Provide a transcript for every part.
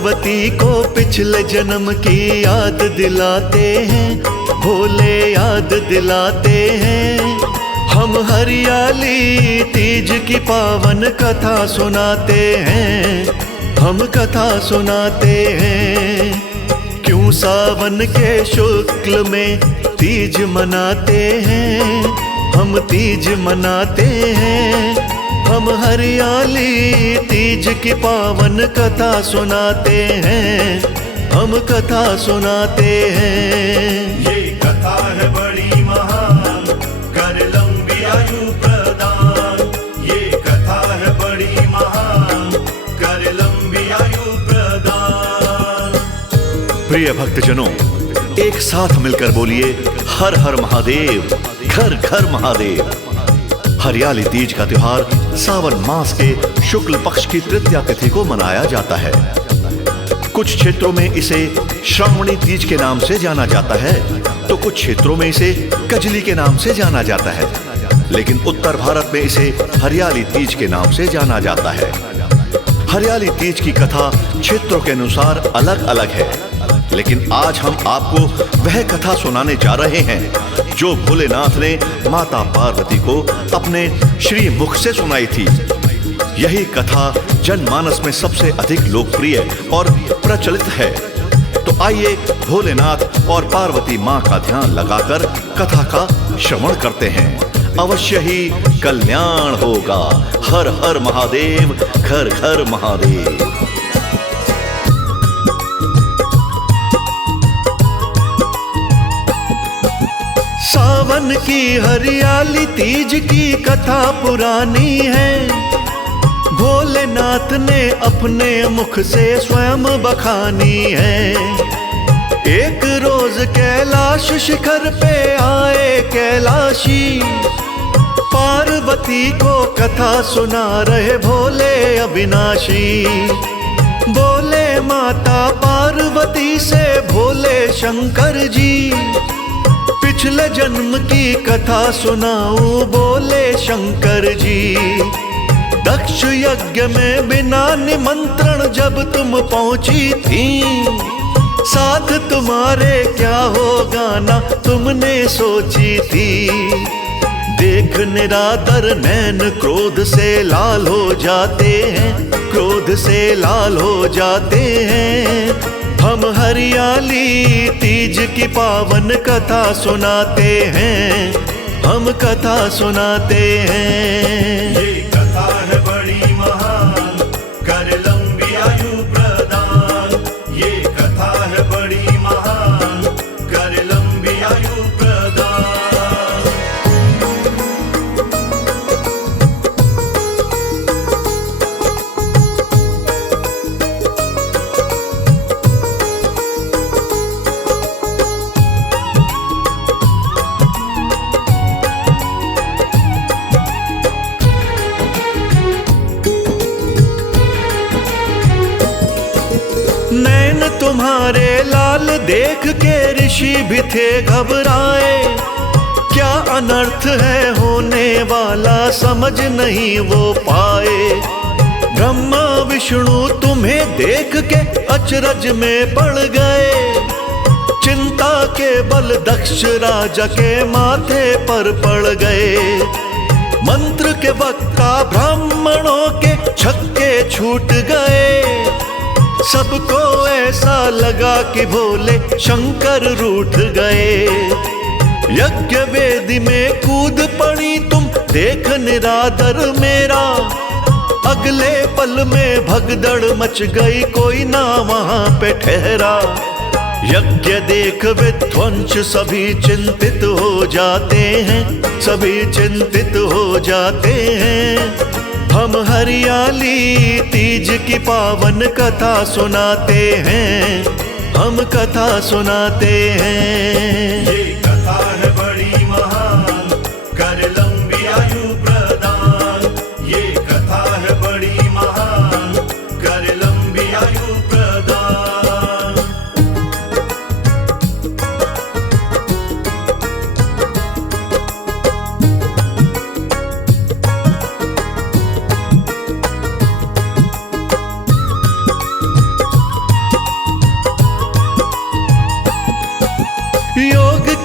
पार्वती को पिछले जन्म की याद दिलाते हैं, भोले याद दिलाते हैं। हम हरियाली तीज की पावन कथा सुनाते हैं, हम कथा सुनाते हैं। क्यों सावन के शुक्ल में तीज मनाते हैं, हम तीज मनाते हैं। हम हरियाली तीज की पावन कथा सुनाते हैं, हम कथा सुनाते हैं। ये कथा है बड़ी महान, कर लंबी आयु प्रदान। ये कथा है बड़ी महान, कर लंबी आयु प्रदान। प्रिय भक्तजनों, एक साथ मिलकर बोलिए हर हर महादेव, घर घर महादेव। हरियाली तीज का त्योहार सावन मास के शुक्ल पक्ष की तृतीया तिथि को मनाया जाता है। कुछ क्षेत्रों में इसे श्रावणी तीज के नाम से जाना जाता है, तो कुछ क्षेत्रों में इसे कजली के नाम से जाना जाता है, लेकिन उत्तर भारत में इसे हरियाली तीज के नाम से जाना जाता है। हरियाली तीज की कथा क्षेत्रों के अनुसार अलग अलग है, लेकिन आज हम आपको वह कथा सुनाने जा रहे हैं जो भोलेनाथ ने माता पार्वती को अपने श्री मुख से सुनाई थी। यही कथा जनमानस में सबसे अधिक लोकप्रिय और प्रचलित है। तो आइए भोलेनाथ और पार्वती माँ का ध्यान लगाकर कथा का श्रवण करते हैं। अवश्य ही कल्याण होगा। हर हर महादेव, घर घर महादेव। सावन की हरियाली तीज की कथा पुरानी है, भोलेनाथ ने अपने मुख से स्वयं बखानी है। एक रोज कैलाश शिखर पे आए कैलाशी, पार्वती को कथा सुना रहे भोले अविनाशी। बोले माता पार्वती से भोले शंकर जी, पिछले जन्म की कथा सुनाऊं बोले शंकर जी। दक्ष यज्ञ में बिना निमंत्रण जब तुम पहुंची थी, साथ तुम्हारे क्या होगा ना तुमने सोची थी। देख निरादर नैन क्रोध से लाल हो जाते हैं, क्रोध से लाल हो जाते हैं। हम हरियाली तीज की पावन कथा सुनाते हैं, हम कथा सुनाते हैं। ये कथा है बड़ी महान, कर लंबी आयु प्रदान। ये कथा है बड़ी महान, कर लंबी आयु प्रदान। नैन तुम्हारे लाल देख के ऋषि भी थे घबराए। क्या अनर्थ है होने वाला समझ नहीं वो पाए। ब्रह्मा विष्णु तुम्हें देख के अचरज में पड़ गए। चिंता के बल दक्ष राजा के माथे पर पड़ गए। मंत्र के वक्ता ब्राह्मणों के छक्के छूट गए। सबको ऐसा लगा कि भोले शंकर रूठ गए। यज्ञ वेदी में कूद पड़ी तुम देख निरादर मेरा। अगले पल में भगदड़ मच गई, कोई ना वहां पे ठहरा। यज्ञ देख विध्वंस सभी चिंतित हो जाते हैं, सभी चिंतित हो जाते हैं। हम हरियाली तीज की पावन कथा सुनाते हैं, हम कथा सुनाते हैं। ये कथा है बड़ी महान, कर लंबी आयु प्रदान। ये कथा है बड़ी महान, कर लंबी आयु प्रदान।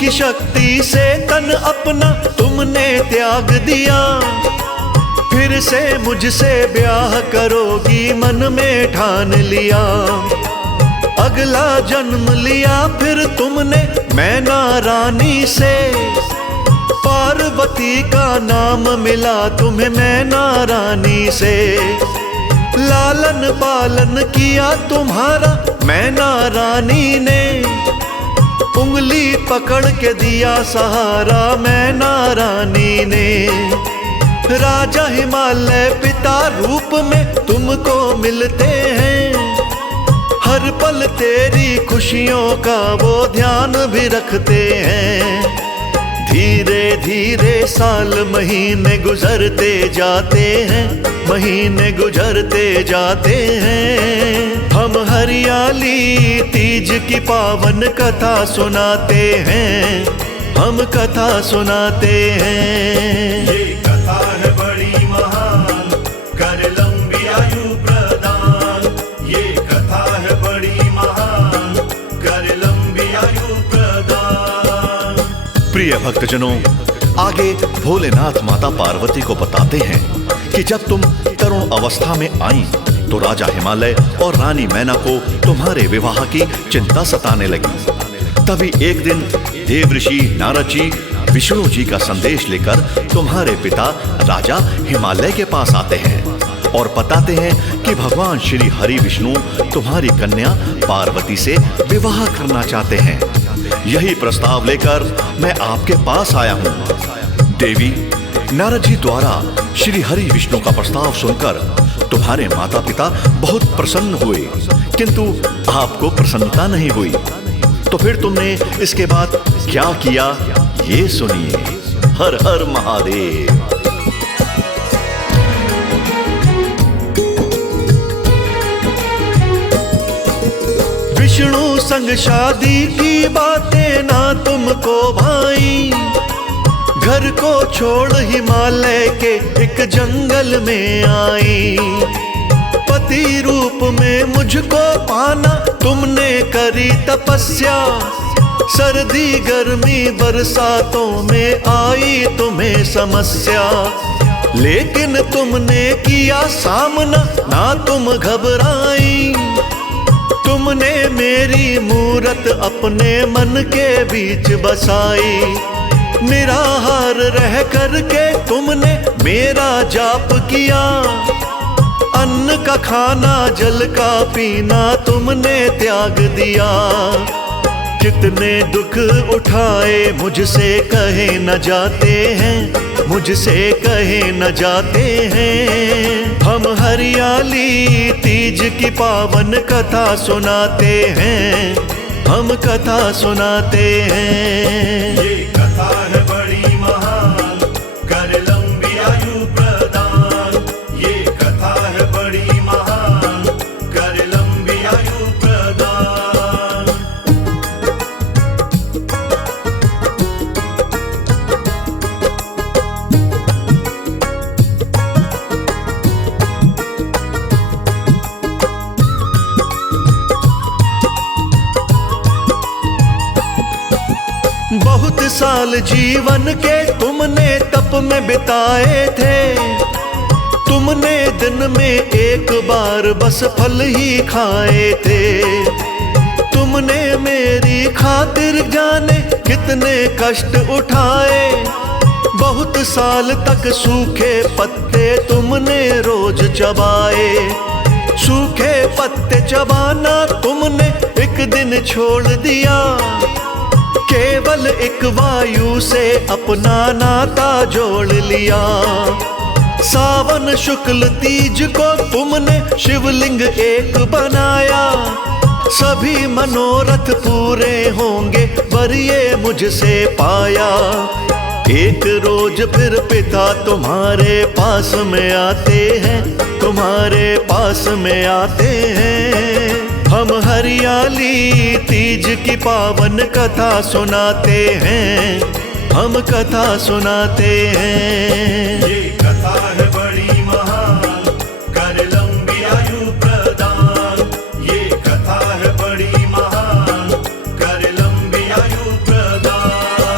की शक्ति से तन अपना तुमने त्याग दिया, फिर से मुझसे ब्याह करोगी मन में ठान लिया। अगला जन्म लिया फिर तुमने मैना रानी से, पार्वती का नाम मिला तुम्हें मैना रानी से। लालन पालन किया तुम्हारा मैना रानी ने, उंगली पकड़ के दिया सहारा मैना रानी ने। राजा हिमालय पिता रूप में तुमको मिलते हैं, हर पल तेरी खुशियों का वो ध्यान भी रखते हैं। धीरे धीरे साल महीने गुजरते जाते हैं, महीने गुजरते जाते हैं। हम हरियाली तीज की पावन कथा सुनाते हैं, हम कथा सुनाते हैं। ये कथा है बड़ी महान, कर लंबी आयु प्रदान। ये कथा है बड़ी महान, कर लंबी आयु प्रदान। प्रिय भक्तजनों, आगे भोलेनाथ माता पार्वती को बताते हैं कि जब तुम तरुण अवस्था में आई तो राजा हिमालय और रानी मैना को तुम्हारे विवाह की चिंता सताने लगी। तभी एक दिन देव ऋषि नारद जी विष्णु जी का संदेश लेकर तुम्हारे पिता राजा हिमालय के पास आते हैं और बताते हैं कि भगवान श्री हरि विष्णु तुम्हारी कन्या पार्वती से विवाह करना चाहते हैं। यही प्रस्ताव लेकर मैं आपके पास आया हूँ। देवी, नारद जी द्वारा श्री हरि विष्णु का प्रस्ताव सुनकर तुम्हारे माता पिता बहुत प्रसन्न हुए, किंतु आपको प्रसन्नता नहीं हुई। तो फिर तुमने इसके बाद क्या किया, ये सुनिए। हर हर महादेव। विष्णु संग शादी की बातें ना तुमको भाई, घर को छोड़ हिमालय के एक जंगल में आई। पति रूप में मुझको पाना तुमने करी तपस्या, सर्दी गर्मी बरसातों में आई तुम्हें समस्या। लेकिन तुमने किया सामना, ना तुम घबराई। तुमने मेरी मूरत अपने मन के बीच बसाई। निराहार रह करके तुमने मेरा जाप किया, अन्न का खाना जल का पीना तुमने त्याग दिया। कितने दुख उठाए मुझसे कहे न जाते हैं, मुझसे कहे न जाते हैं। हम हरियाली तीज की पावन कथा सुनाते हैं, हम कथा सुनाते हैं। ये कथा है बड़ी महान, कर लंबी आयु प्रदान। ये कथा है बड़ी महान, कर लंबी आयु प्रदान। बहुत साल जीवन के तुमने तप में बिताए थे, तुमने दिन में एक बार बस फल ही खाए थे। तुमने मेरी खातिर जाने कितने कष्ट उठाए, बहुत साल तक सूखे पत्ते तुमने रोज चबाए। सूखे पत्ते चबाना तुमने एक दिन छोड़ दिया, केवल एक वायु से अपना नाता जोड़ लिया। सावन शुक्ल तीज को तुमने शिवलिंग एक बनाया, सभी मनोरथ पूरे होंगे वर ये मुझसे पाया। एक रोज फिर पिता तुम्हारे पास में आते हैं, तुम्हारे पास में आते हैं। हम हरियाली तीज की पावन कथा सुनाते हैं, हम कथा सुनाते हैं। ये कथा है बड़ी महान, कर लंबी आयु प्रदान। ये कथा है बड़ी महान, कर लंबी आयु प्रदान।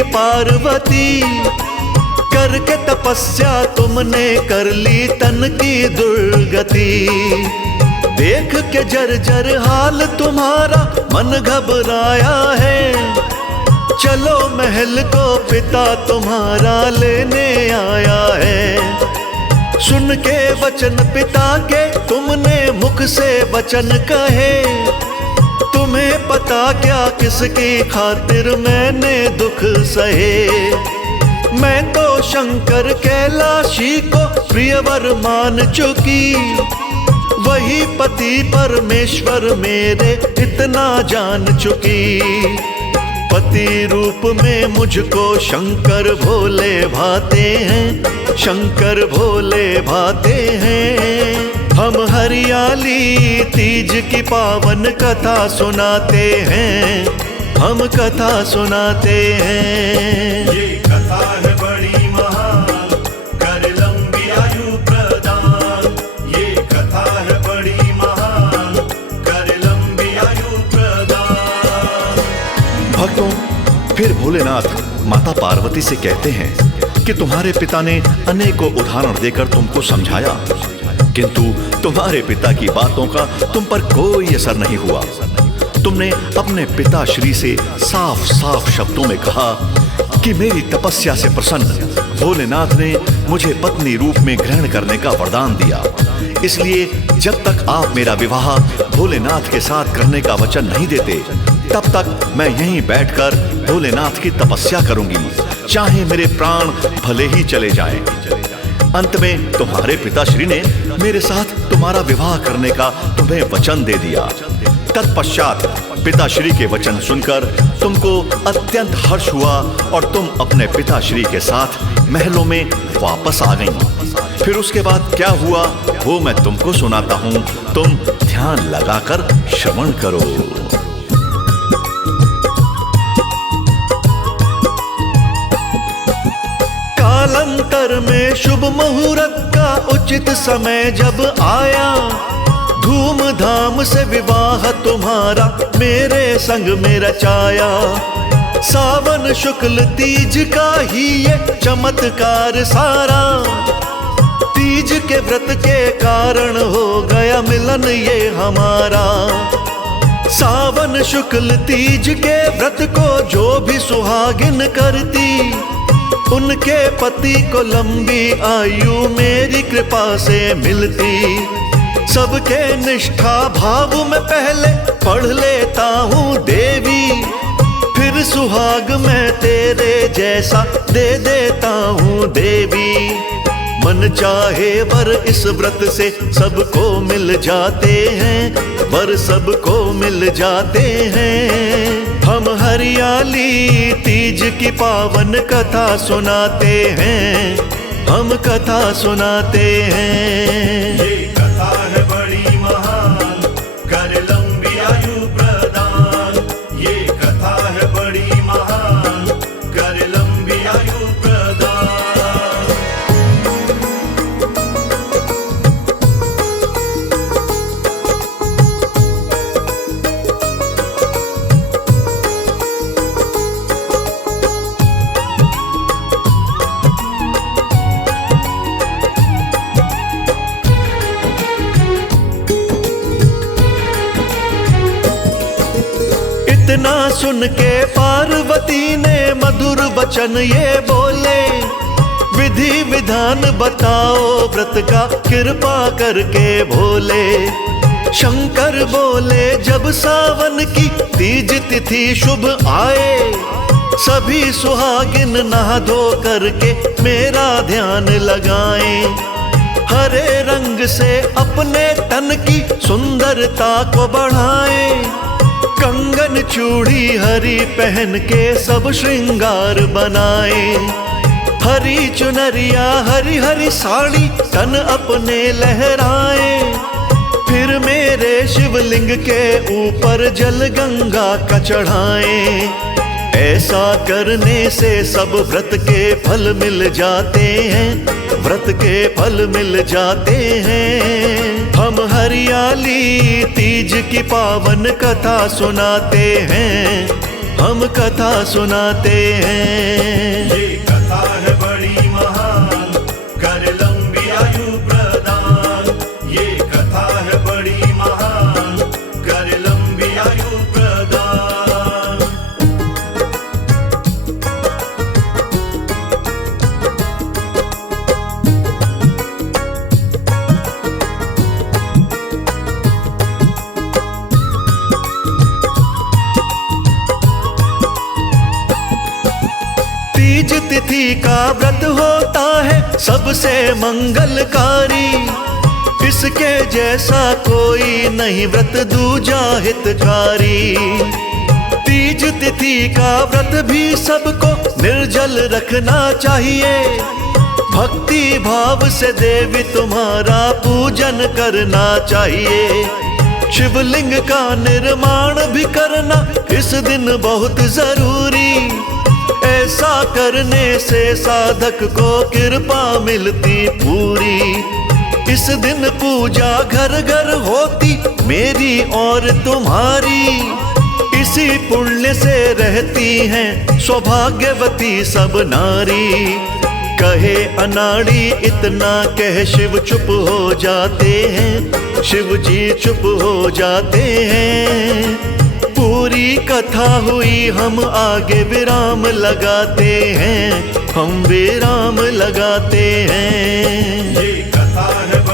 पार्वती, करके तपस्या तुमने कर ली तन की दुर्गति। देख के जर्जर हाल तुम्हारा मन घबराया है, चलो महल को पिता तुम्हारा लेने आया है। सुन के वचन पिता के तुमने मुख से वचन कहे, तुम्हें पता क्या किसकी खातिर मैंने दुख सहे। मैं तो शंकर कैलाशी को प्रियवर मान चुकी, वही पति परमेश्वर मेरे इतना जान चुकी। पति रूप में मुझको शंकर भोले भाते हैं, शंकर भोले भाते हैं। हम हरियाली तीज की पावन कथा सुनाते हैं, हम कथा सुनाते हैं। ये कथा है बड़ी महान, कर लंबी आयु प्रदान। ये कथा है बड़ी महान, कर लंबी आयु प्रदान। भक्तों, फिर भोलेनाथ माता पार्वती से कहते हैं कि तुम्हारे पिता ने अनेकों उदाहरण देकर तुमको समझाया, किंतु तुम्हारे पिता की बातों का तुम पर कोई असर नहीं हुआ। तुमने अपने पिता श्री से साफ साफ शब्दों में कहा कि मेरी तपस्या से प्रसन्न भोलेनाथ ने मुझे पत्नी रूप में ग्रहण करने का वरदान दिया, इसलिए जब तक आप मेरा विवाह भोलेनाथ के साथ करने का वचन नहीं देते, तब तक मैं यहीं बैठकर भोलेनाथ की तपस्या करूंगी, चाहे मेरे प्राण भले ही चले जाएं। अंत में तुम्हारे पिताश्री ने मेरे साथ तुम्हारा विवाह करने का तुम्हें वचन दे दिया। तत्पश्चात पिताश्री के वचन सुनकर तुमको अत्यंत हर्ष हुआ और तुम अपने पिताश्री के साथ महलों में वापस आ गईं। फिर उसके बाद क्या हुआ वो मैं तुमको सुनाता हूं, तुम ध्यान लगाकर श्रवण करो। कालांतर में शुभ मुहूर्त का उचित समय जब आया, धूमधाम से विवाह तुम्हारा मेरे संग में रचाया। सावन शुक्ल तीज का ही ये चमत्कार सारा, तीज के व्रत के कारण हो गया मिलन ये हमारा। सावन शुक्ल तीज के व्रत को जो भी सुहागिन करती, उनके पति को लंबी आयु मेरी कृपा से मिलती। सबके निष्ठा भाव में पहले पढ़ लेता हूँ देवी, फिर सुहाग मैं तेरे जैसा दे देता हूँ देवी। मन चाहे वर इस व्रत से सबको मिल जाते हैं, वर सबको मिल जाते हैं। हम हरियाली तीज की पावन कथा सुनाते हैं, हम कथा सुनाते हैं। ये कथा है बड़ी महान, कर लंबी आयु प्रदान। ये कथा है बड़ी महान, कर लंबी आयु प्रदान। इतना सुन के पार्वती ने मधुर वचन ये बोले, विधि विधान बताओ व्रत का कृपा करके भोले। शंकर बोले जब सावन की तीज तिथि शुभ आए, सभी सुहागिन नहा धो करके मेरा ध्यान लगाएं। हरे रंग से अपने तन की सुंदरता को बढ़ाएं, कंगन चूड़ी हरी पहन के सब श्रृंगार बनाए। हरी चुनरिया हरी हरी साड़ी तन अपने लहराए, फिर मेरे शिवलिंग के ऊपर जल गंगा का चढ़ाए। ऐसा करने से सब व्रत के फल मिल जाते हैं, व्रत के फल मिल जाते हैं। हम हरियाली तीज की पावन कथा सुनाते हैं, हम कथा सुनाते हैं। ये कथा है बड़ी महान, कर लंबी आयु प्रदान। ये कथा है बड़ी महान, कर लंबी आयु प्रदान। तीज तिथि का व्रत होता है सबसे मंगलकारी, इसके जैसा कोई नहीं व्रत दूजा हितकारी। तीज तिथि का व्रत भी सबको निर्जल रखना चाहिए, भक्ति भाव से देवी तुम्हारा पूजन करना चाहिए। शिवलिंग का निर्माण भी करना इस दिन बहुत जरूरी, ऐसा करने से साधक को कृपा मिलती पूरी। इस दिन पूजा घर घर होती मेरी और तुम्हारी, इसी पुण्य से रहती हैं सौभाग्यवती सब नारी। कहे अनाड़ी इतना कह शिव चुप हो जाते हैं, शिव जी चुप हो जाते हैं। पूरी कथा हुई हम आगे विराम लगाते हैं, हम विराम लगाते हैं। ये कथा है